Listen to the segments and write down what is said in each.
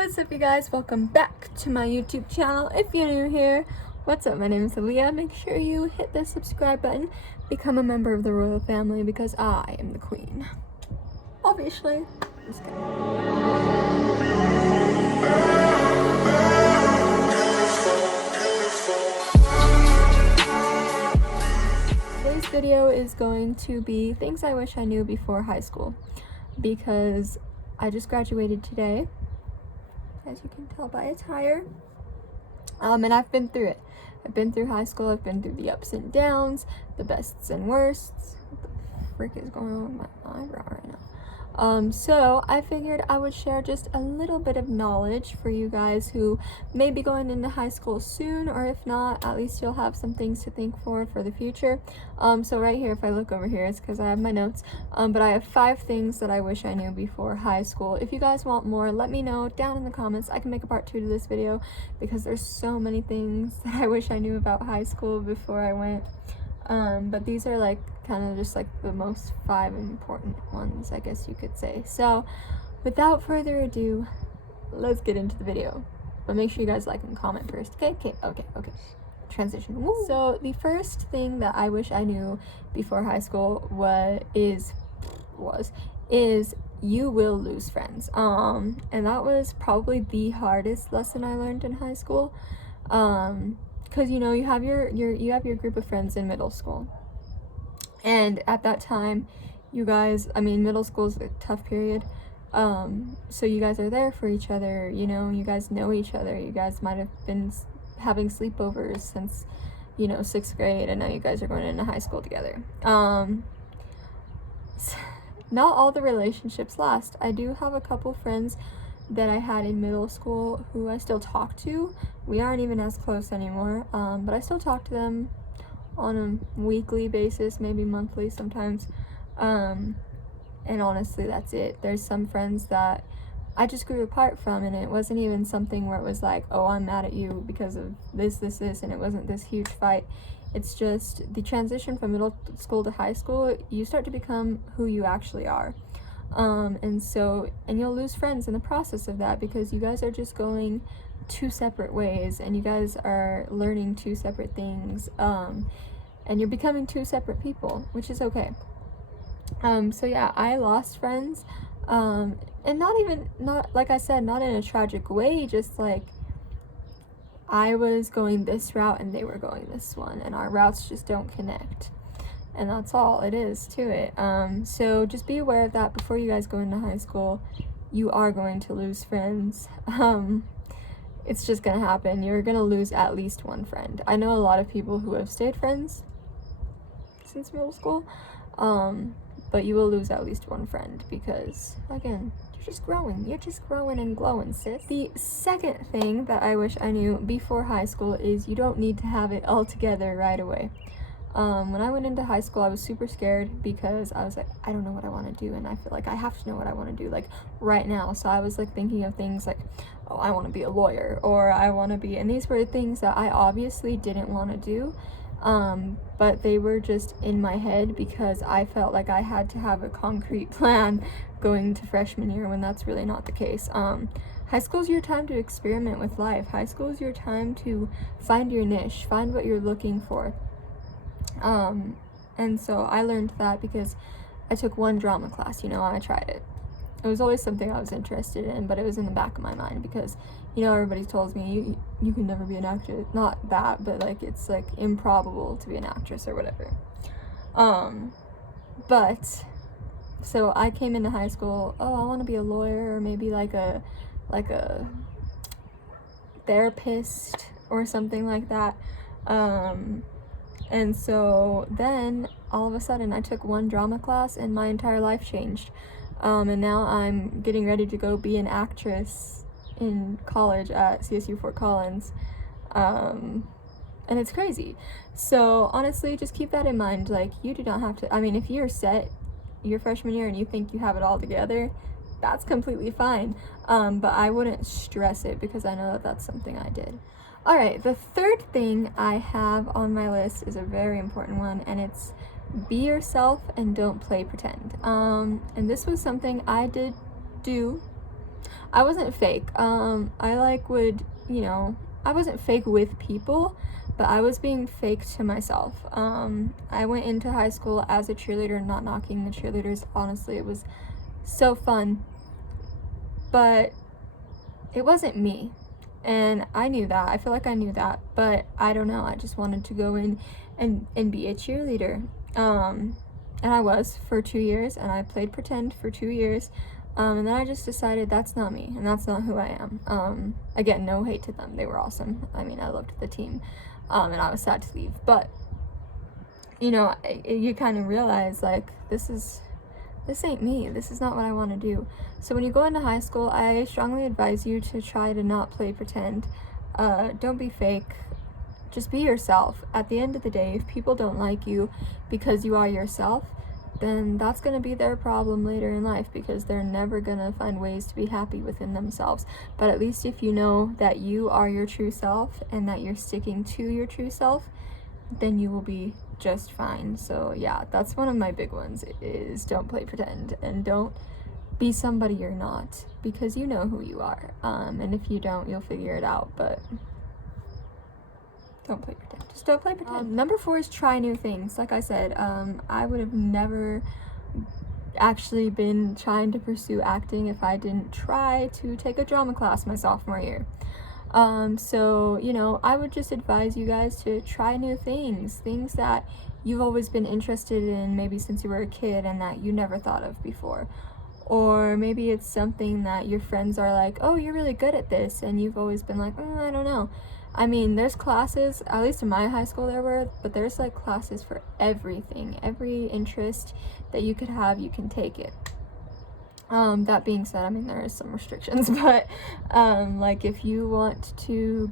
what's up you guys? Welcome back to my YouTube channel. If you're new here, what's up? My name is Aleiah. Make sure you hit the subscribe button, become a member of the royal family because I am the queen. Obviously. Just kidding. Today's video is going to be things I wish I knew before high school because I just graduated today, as you can tell by attire, and I've been through it. I've been through high school. I've been through the ups and downs, the bests and worsts. What the frick is going on with my eyebrow right now? So I figured I would share just a little bit of knowledge for you guys who may be going into high school soon, or if not, at least you'll have some things to think for the future. So right here, if I look over here, it's because I have my notes, but I have 5 things that I wish I knew before high school. If you guys want more, let me know down in the comments. I can make a part 2 to this video because there's so many things that I wish I knew about high school before I went. But these are like kind of just like the most 5 important ones, I guess you could say. So without further ado, let's get into the video. But make sure you guys like and comment first. Okay. Transition. Woo. So the first thing that I wish I knew before high school is you will lose friends. And that was probably the hardest lesson I learned in high school. Because you know you have your group of friends in middle school, and at that time you guys, middle school is a tough period, so you guys are there for each other, you know, you guys know each other, you guys might have been having sleepovers since, you know, 6th grade, and now you guys are going into high school together. Not all the relationships last. I do have a couple friends that I had in middle school who I still talk to. We aren't even as close anymore, but I still talk to them on a weekly basis, maybe monthly sometimes, and honestly that's it. There's some friends that I just grew apart from, and it wasn't even something where it was like, oh, I'm mad at you because of this, and it wasn't this huge fight. It's just the transition from middle school to high school, you start to become who you actually are. And you'll lose friends in the process of that because you guys are just going 2 separate ways, and you guys are learning 2 separate things, and you're becoming 2 separate people, which is okay. So yeah, I lost friends, and not like I said, not in a tragic way, just like I was going this route and they were going this one, and our routes just don't connect. And that's all it is to it. So just be aware of that before you guys go into high school. You are going to lose friends. It's just gonna happen. You're gonna lose at least 1 friend. I know a lot of people who have stayed friends since middle school, but you will lose at least 1 friend because, again, you're just growing and glowing, sis. The second thing that I wish I knew before high school is you don't need to have it all together right away. When I went into high school, I was super scared because I was like, I don't know what I want to do, and I feel like I have to know what I want to do, like, right now. So I was like thinking of things like, oh, I want to be a lawyer, or I want to be, and these were things that I obviously didn't want to do, but they were just in my head because I felt like I had to have a concrete plan going to freshman year, when that's really not the case. High school is your time to experiment with life. High school is your time to find your niche, find what you're looking for. And so I learned that because I took 1 drama class, you know, and I tried it. It was always something I was interested in, but it was in the back of my mind because, you know, everybody tells me you can never be an actress. Not that, but like it's like improbable to be an actress or whatever. But so I came into high school, oh, I want to be a lawyer, or maybe like a therapist or something like that. And so then all of a sudden I took 1 drama class and my entire life changed. And now I'm getting ready to go be an actress in college at CSU Fort Collins. And it's crazy. So honestly, just keep that in mind. Like, you do not have to, if you're set your freshman year and you think you have it all together, that's completely fine. But I wouldn't stress it because I know that that's something I did. Alright, the third thing I have on my list is a very important one, and it's be yourself and don't play pretend. And this was something I did do I wasn't fake. I I wasn't fake with people, but I was being fake to myself. I went into high school as a cheerleader, not knocking the cheerleaders. Honestly, it was so fun, but it wasn't me. And I knew that. I feel like I knew that, but I don't know. I just wanted to go in and be a cheerleader. And I was for 2 years, and I played pretend for 2 years. And then I just decided that's not me, and that's not who I am. Again, no hate to them. They were awesome. I mean, I loved the team, and I was sad to leave. But, you kind of realize, like, this ain't me. This is not what I want to do. So when you go into high school, I strongly advise you to try to not play pretend. Don't be fake. Just be yourself. At the end of the day, if people don't like you because you are yourself, then that's going to be their problem later in life, because they're never going to find ways to be happy within themselves. But at least if you know that you are your true self and that you're sticking to your true self, then you will be just fine. So yeah, that's one of my big ones, is don't play pretend, and don't be somebody you're not, because you know who you are. And if you don't, you'll figure it out. But don't play pretend. Just don't play pretend. Number 4 is try new things. Like I said, I would have never actually been trying to pursue acting if I didn't try to take a drama class my sophomore year. So, I would just advise you guys to try new things that you've always been interested in, maybe since you were a kid, and that you never thought of before. Or maybe it's something that your friends are like, oh, you're really good at this, and you've always been like, I don't know. I mean, there's classes, at least in my high school there were, but there's like classes for everything. Every interest that you could have, you can take it. That being said, I mean, there is some restrictions, but like if you want to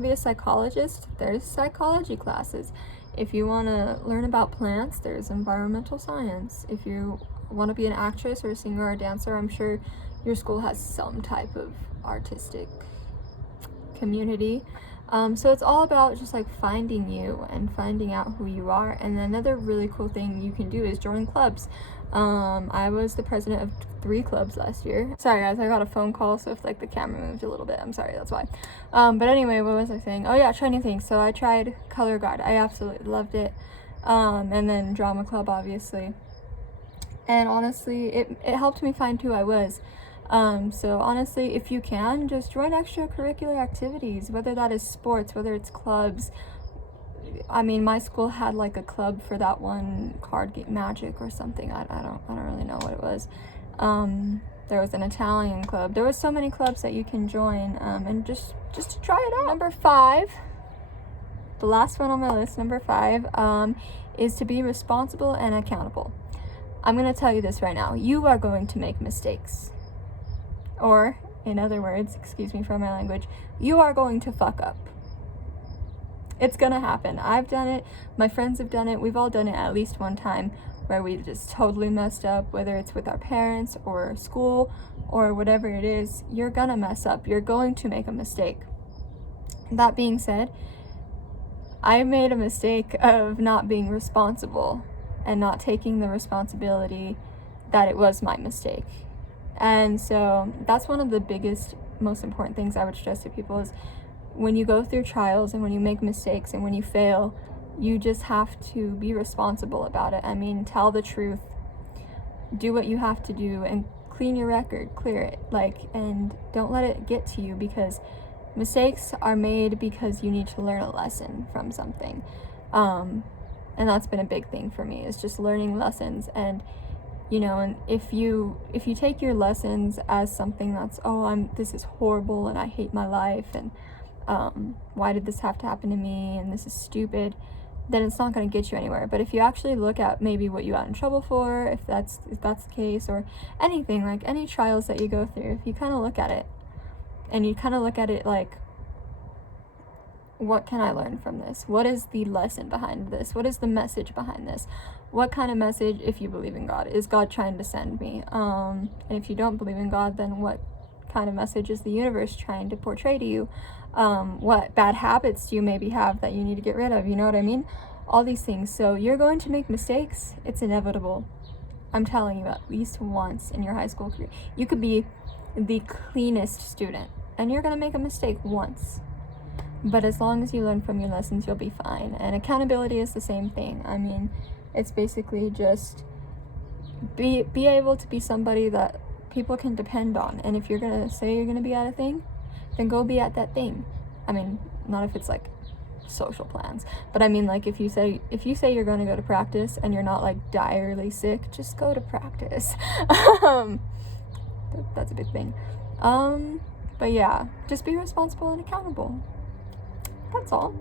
be a psychologist, there's psychology classes. If you want to learn about plants, there's environmental science. If you want to be an actress or a singer or a dancer, I'm sure your school has some type of artistic community. So it's all about just like finding you and finding out who you are. And another really cool thing you can do is join clubs. I was the president of 3 clubs last year. Sorry guys, I got a phone call, so if like the camera moved a little bit, I'm sorry, that's why. But anyway, what was I saying? Oh yeah, try new things. So I tried color guard. I absolutely loved it. And then drama club, obviously. And honestly, it helped me find who I was. So honestly, if you can, just join extracurricular activities, whether that is sports, whether it's clubs. I mean, my school had like a club for that one card game, Magic or something. I don't really know what it was. There was an Italian club. There was so many clubs that you can join, and just to try it out. Number 5, the last one on my list, number 5, is to be responsible and accountable. I'm going to tell you this right now. You are going to make mistakes. Or, in other words, excuse me for my language, you are going to fuck up. It's gonna happen. I've done it. My friends have done it. We've all done it at least one time where we just totally messed up, whether it's with our parents or school or whatever it is. You're gonna mess up. You're going to make a mistake. That being said, I made a mistake of not being responsible and not taking the responsibility that it was my mistake. And so that's one of the biggest, most important things I would stress to people is when you go through trials and when you make mistakes and when you fail, you just have to be responsible about it. I mean, tell the truth, do what you have to do, and clean your record, clear it, and don't let it get to you, because mistakes are made because you need to learn a lesson from something. And that's been a big thing for me, is just learning lessons. And and if you take your lessons as something that's, this is horrible and I hate my life and why did this have to happen to me and this is stupid, then it's not going to get you anywhere. But if you actually look at maybe what you got in trouble for, if that's the case, or anything, like any trials that you go through, if you kind of look at it and you kind of look at it like, what can I learn from this? What is the lesson behind this? What is the message behind this? What kind of message, if you believe in God, is God trying to send me? And if you don't believe in God, then what kind of message is the universe trying to portray to you? What bad habits do you maybe have that you need to get rid of? You know what I mean? All these things. So you're going to make mistakes. It's inevitable. I'm telling you, at least once in your high school career. You could be the cleanest student, and you're going to make a mistake once. But as long as you learn from your lessons, you'll be fine. And accountability is the same thing. I mean, it's basically just be able to be somebody that people can depend on. And if you're going to say you're going to be at a thing, then go be at that thing. I mean, not if it's like social plans, but I mean, like, if you say you're going to go to practice and you're not like direly sick, just go to practice. That's a big thing. But yeah, just be responsible and accountable. That's all.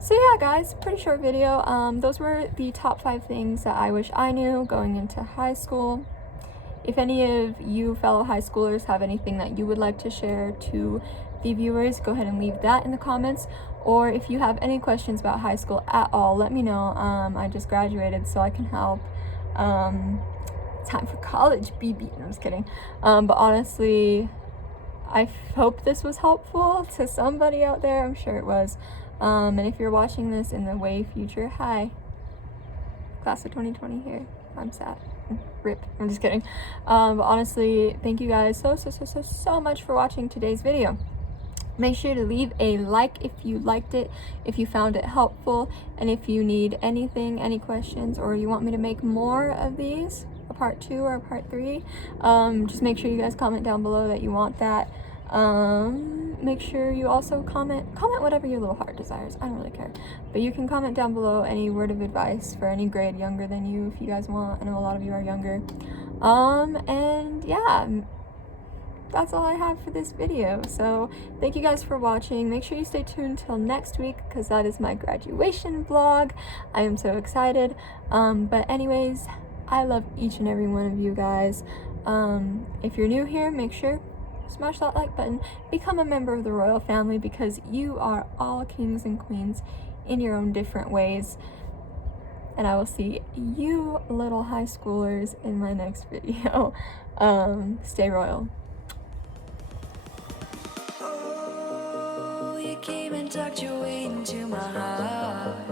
So yeah, guys, pretty short video. Those were the top 5 things that I wish I knew going into high school. If any of you fellow high schoolers have anything that you would like to share to the viewers, go ahead and leave that in the comments. Or if you have any questions about high school at all, let me know. I just graduated, so I can help. Time for college, BB. I'm just kidding. But honestly, I hope this was helpful to somebody out there. I'm sure it was. And if you're watching this in the way future, hi. Class of 2020 here. I'm sad. Rip. I'm just kidding. But honestly, thank you guys so much for watching today's video. Make sure to leave a like if you liked it, if you found it helpful, and if you need anything, any questions, or you want me to make more of these, a part 2 or a part 3, just make sure you guys comment down below that you want that. Make sure you also comment whatever your little heart desires. I don't really care, but you can comment down below any word of advice for any grade younger than you if you guys want. I know a lot of you are younger. And yeah, that's all I have for this video. So thank you guys for watching. Make sure you stay tuned till next week, because that is my graduation vlog. I am so excited. But anyways, I love each and every one of you guys. If you're new here, make sure smash that like button, become a member of the royal family, because you are all kings and queens in your own different ways. And I will see you little high schoolers in my next video. Stay royal. Oh, you came and tucked your way into my heart.